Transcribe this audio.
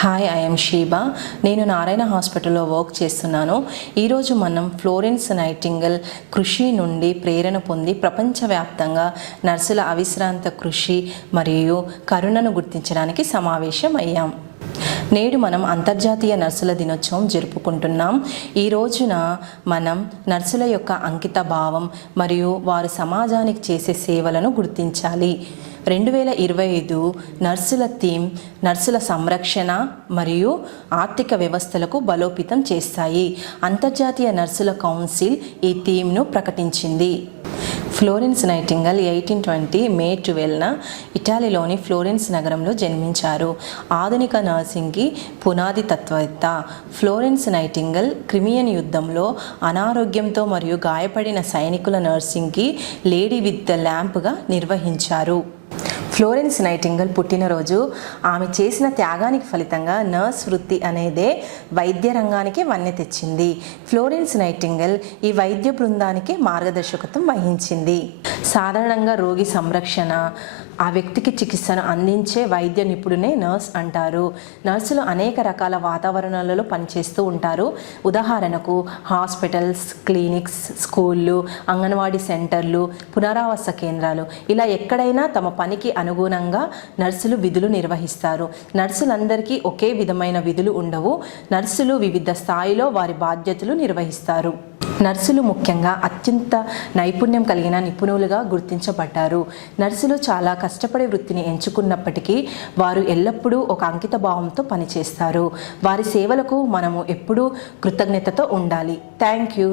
Hi, I'm Sheba. నేను నారాయణ హాస్పిటల్లో work చేస్తున్నాను. ఈరోజు మనం ఫ్లోరెన్స్ నైటింగేల్ కృషి నుండి ప్రేరణ పొంది ప్రపంచవ్యాప్తంగా నర్సుల అవిశ్రాంత కృషి మరియు కరుణను గుర్తించడానికి సమావేశం అయ్యాం. నేడు మనం అంతర్జాతీయ నర్సుల దినోత్సవం జరుపుకుంటున్నాం. ఈ రోజున మనం నర్సుల యొక్క అంకిత భావం మరియు వారు సమాజానికి చేసే సేవలను గుర్తించాలి. 2025 నర్సుల థీమ్ నర్సుల సంరక్షణ మరియు ఆర్థిక వ్యవస్థలకు బలోపేతం చేస్తాయి. అంతర్జాతీయ నర్సుల కౌన్సిల్ ఈ థీమ్ను ప్రకటించింది. ఫ్లోరెన్స్ నైటింగేల్ 1820 మే 12న ఇటలీలోని ఫ్లోరెన్స్ నగరంలో జన్మించారు. ఆధునిక నర్సింగ్కి పునాది తత్వవేత్త. ఫ్లోరెన్స్ నైటింగేల్ క్రిమియన్ యుద్ధంలో అనారోగ్యంతో మరియు గాయపడిన సైనికుల నర్సింగ్కి లేడీ విత్ ద ల్యాంప్గా నిర్వహించారు. ఫ్లోరెన్స్ నైటింగేల్ పుట్టినరోజు ఆమె చేసిన త్యాగానికి ఫలితంగా నర్స్ వృత్తి అనేదే వైద్య రంగానికి వన్నె తెచ్చింది. ఫ్లోరెన్స్ నైటింగేల్ ఈ వైద్య బృందానికి మార్గదర్శకత్వం వహించింది. సాధారణంగా రోగి సంరక్షణ, ఆ వ్యక్తికి చికిత్సను అందించే వైద్య నిపుణునే నర్స్ అంటారు. నర్సులు అనేక రకాల వాతావరణాలలో పనిచేస్తూ ఉంటారు. ఉదాహరణకు హాస్పిటల్స్, క్లినిక్స్, స్కూళ్ళు, అంగన్వాడీ సెంటర్లు, పునరావాస కేంద్రాలు, ఇలా ఎక్కడైనా తమ పనికి అనుగుణంగా నర్సులు విధులు నిర్వహిస్తారు. నర్సులందరికీ ఒకే విధమైన విధులు ఉండవు. నర్సులు వివిధ స్థాయిలో వారి బాధ్యతలు నిర్వహిస్తారు. నర్సులు ముఖ్యంగా అత్యంత నైపుణ్యం కలిగిన నిపుణులుగా గుర్తించబడ్డారు. నర్సులు చాలా కష్టపడే వృత్తిని ఎంచుకున్నప్పటికీ వారు ఎల్లప్పుడూ ఒక అంకిత భావంతో పనిచేస్తారు. వారి సేవలకు మనము ఎప్పుడూ కృతజ్ఞతతో ఉండాలి. Thank you.